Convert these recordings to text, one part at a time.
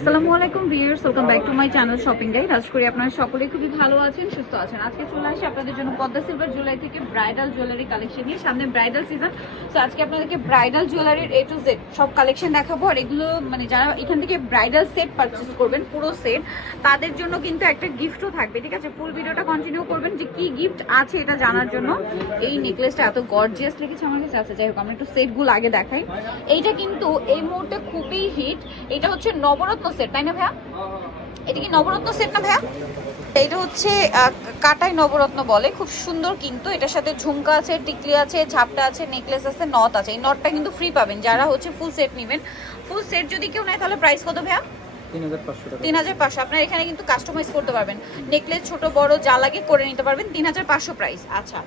আসসালামু আলাইকুম viewers, welcome back to my channel shopping guide. আশা করি আপনারা সকলে খুবই ভালো আছেন, সুস্থ আছেন। আজকে চলে আসি আপনাদের জন্য পদ্মা সিলভার জুয়েলারি থেকে ব্রাইডাল জুয়েলারি কালেকশন নিয়ে। সামনে ব্রাইডাল সিজন, তো আজকে আপনাদেরকে ব্রাইডাল জুয়েলারির A to Z সব কালেকশন দেখাবো। আর এগুলো মানে যারা এখান থেকে ব্রাইডাল সেট পারচেজ করবেন, পুরো সেট, তাদের জন্য কিন্তু একটা গিফটও থাকবে, ঠিক আছে? ফুল ভিডিওটা কন্টিনিউ করবেন যে কি গিফট আছে এটা জানার জন্য। এই নেকলেসটা এত গর্জিয়াস লেগেছে আমার কাছে। আচ্ছা যাই হোক, আমরা একটু সেটগুলো আগে দেখাই। এইটা কিন্তু এই মুহূর্তে খুবই হিট। এটা হচ্ছে নবরত্ন সেট, তাই না ভাইয়া? এটা কি নবরত্ন সেট না ভাইয়া? এটা হচ্ছে কাটাই নবরত্ন বলে, খুব সুন্দর। কিন্তু এটার সাথে ঝুমকা আছে, টিকলি আছে, ঝাপটা আছে, নেকলেস আছে, নথ আছে। এই নথটা কিন্তু ফ্রি পাবেন যারা হচ্ছে ফুল সেট নেবেন। ফুল সেট যদি কেউ নেয় তাহলে প্রাইস কত ভাইয়া? 3500। আপনার এখানে কিন্তু কাস্টমাইজ করতে পারবেন, নেকলেস ছোট বড় যা লাগে করে নিতে পারবেন। 3500 প্রাইস। আচ্ছা,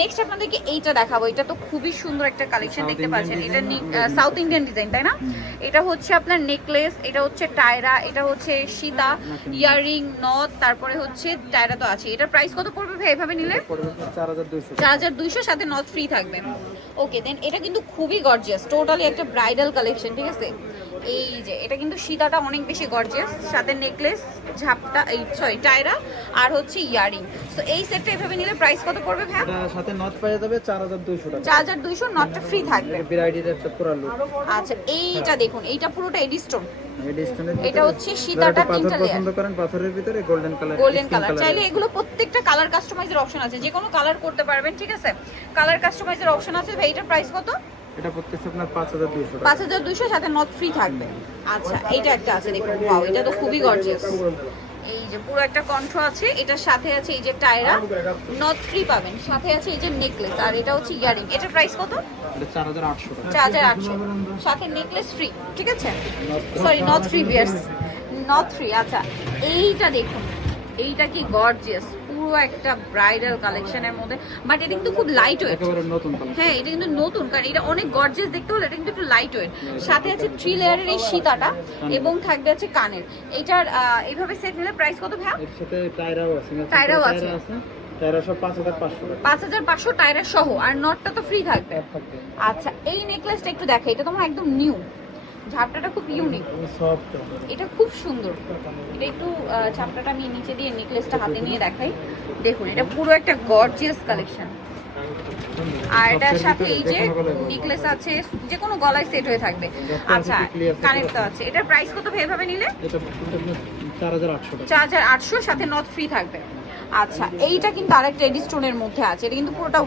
নেক্সট আপনাদেরকে এইটা দেখাবো। এটা তো খুবই সুন্দর একটা কালেকশন দেখতে পাচ্ছেন। এটা সাউথ ইন্ডিয়ান ডিজাইন, তাই না? এটা হচ্ছে আপনার নেকলেস, এটা হচ্ছে টায়রা, এটা হচ্ছে সীতা, ইয়াররিং, নথ, তারপরে হচ্ছে টায়রা তো আছে। এটার প্রাইস কত পড়বে ভাই এভাবে নিলে? 4200, সাথে নথ ফ্রি থাকবে। ওকে, দেন এটা কিন্তু খুবই গর্জিয়াস, টোটালি একটা ব্রাইডাল কালেকশন, ঠিক আছে? এই যে এটা কিন্তু সীতাটা অনেক বেশি গর্জিয়াস, সাথে নেকলেস, ঝাপটা, এই সরি টায়রা, আর হচ্ছে ইয়ারিং। সো এই সেটটা এভাবে নিলে প্রাইস কত পড়বে ভাই? এটার সাথে নথ পেয়ে যাবে 4200 টাকা। 4200, নটটা ফ্রি থাকবে। ভ্যারাইটির একটা পুরো লুক। আচ্ছা, এইটা দেখুন, এইটা পুরোটা এডি স্টোন। এডি স্টোনের এটা হচ্ছে সীতাটা তিনটা লেয়ার। পছন্দ করেন পাথরের ভিতরে গোল্ডেন কালার, গোল্ডেন কালার চাইলে এগুলো প্রত্যেকটা কালার কাস্টমাইজের অপশন আছে, যে কোনো কালার করতে পারবেন, ঠিক আছে? কালার কাস্টমাইজের অপশন আছে। ভাই এটার প্রাইস কত? এটা পড়তেছে আপনার 5200 টাকা। 5200, সাথে নট ফ্রি থাকবে। আচ্ছা, এইটা একটা আছে দেখুন, ওয়াও, এটা তো খুবই গর্জিয়াস। এই যে পুরো একটা কণ্ঠ আছে, এটার সাথে আছে এই যে টায়রা, নট ফ্রি পাবেন, সাথে আছে এই যে নেকলেস, আর এটা হচ্ছে ইয়ারিং। এটার প্রাইস কত? এটা 4800 টাকা। 4800, সাথে নেকলেস ফ্রি, ঠিক আছে? Sorry, not free bears, not free. আচ্ছা, এইটা দেখুন, এইটা কি গর্জিয়াস, পুরো একটা ব্রাইডাল কালেকশনের মধ্যে। বাট এটা কিন্তু খুব লাইট ওয়েট, একেবারে নতুন কালেকশন। হ্যাঁ এটা কিন্তু নতুন, কারণ এটা অনেক গর্জিয়াস দেখতে হলে এটা কিন্তু একটু লাইট ওয়েট। সাথে আছে 3 লেয়ারের এই সীতাটা, এবং থাকবে আছে কানের। এটার এইভাবে সেট নিলে প্রাইস কত ভাই? এর সাথে টায়রাও আছে। টায়রাও আছে। টায়রা সব 5500 টাকা। 5500 টায়রা সহ, আর নটটা তো ফ্রি থাকবে। আচ্ছা, এই নেকলেসটা একটু দেখাই, এটা তোমার একদম নিউ, ঝাপটাটা খুব ইউনিক, সফট। এটা খুব সুন্দর। এটা একটু ঝাপটাটা আমি নিচে দিয়ে নেকলেসটা হাতে নিয়ে দেখাই। দেখুন, এটা পুরো একটা গর্জিয়াস কালেকশন। আর এটার সাথে এই যে নেকলেস আছে, যে কোনো গলায় সেট হয়ে থাকবে। আচ্ছা, কানের তো আছে। এটার প্রাইস কত ভাই এভাবে নিলে? এটা 4800 টাকা। 4800, সাথে নট ফ্রি থাকবে। আচ্ছা, এইটা কিন্তু আরেকটা এডি স্টোনের মধ্যে আছে। এটা কিন্তু পুরোটা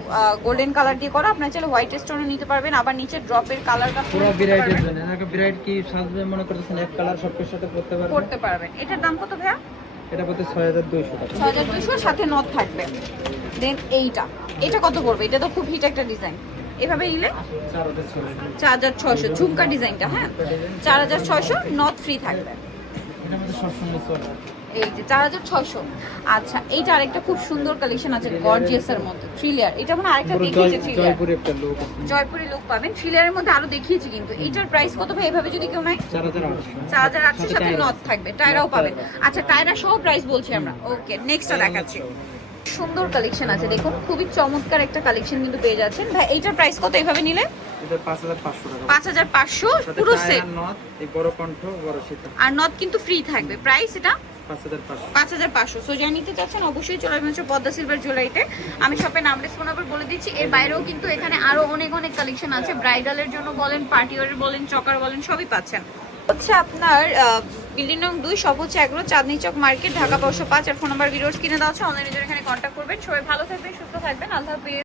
গোল্ডেন কালার দিয়ে করা। আপনারা চাইলে হোয়াইট স্টোনও নিতে পারবেন, আবার নিচে ড্রপের কালারটা পুরো ভ্যারাইটির জন্য এনাকে ভ্যারাইটি কি সাজবে মনে করতেছেন, এক কালার সবকিছুর সাথে করতে পারবেন। এটার দাম কত ভাইয়া? এটা পড়তে 6200 টাকা। 6200, সাথে নট থাকবে। দেন এটা কত পড়বে? এটা তো খুব হিট একটা ডিজাইন। এভাবে নিলে 4600, ঝুমকা ডিজাইনটা, হ্যাঁ 4600, নট ফ্রি থাকবে। এটা মধ্যে সবসময় চলে। এই যে 4600। আচ্ছা, এইটা আরেকটা খুব সুন্দর কালেকশন আছে গর্জিয়াসের মধ্যে, 3 লেয়ার। এটা মানে আরেকটা দেখিয়েছে 3 লেয়ার, জয়পুরি একটা লুক আছে। জয়পুরি লুক পাবেন 3 লেয়ারের মধ্যে, আরো দেখিয়েছি। কিন্তু এটার প্রাইস কত ভাই এভাবে যদি কেউ নেয়? 4800, সাথে নট থাকবে, টায়রাও পাবেন। আচ্ছা, টায়রা সহ প্রাইস বলছি আমরা। ওকে, নেক্সটটা দেখাচ্ছি। সুন্দর কালেকশন আছে দেখুন, খুবই চমৎকার একটা কালেকশন কিন্তু পেয়ে যাচ্ছেন। ভাই এইটার প্রাইস কত এভাবে নিলে? এটা 5500 টাকা। 5500 পুরো সেট, নট, এই বড় কণ্ঠ, বড় সীতা, আর নট কিন্তু ফ্রি থাকবে। প্রাইস এটা 5500। 5500। সো যারা নিতে চাচ্ছেন অবশ্যই চলে আসবেন হচ্ছে পদ্মা সিলভার জুয়েলারিতে। আমি শপের নাম ফোন নাম্বার বলে দিচ্ছি। এর বাইরেও কিন্তু এখানে আরো অনেক অনেক কালেকশন আছে, ব্রাইডালের জন্য বলেন, পার্টি ওয়ারের বলেন, চকার বলেন, সবই পাচ্ছেন। হচ্ছে আপনার বিল্ডিং নং 2, সব হচ্ছে এগ্রো, চাঁদনি চক মার্কেট, ঢাকা 505। আর ফোন নাম্বার ভিডিওস কিনে দেওয়া হচ্ছে, অনলাইনে এখানে কন্ট্যাক্ট করবেন। সবাই ভালো থাকবেন, সুস্থ থাকবেন, আল্লাহ হাফেজ।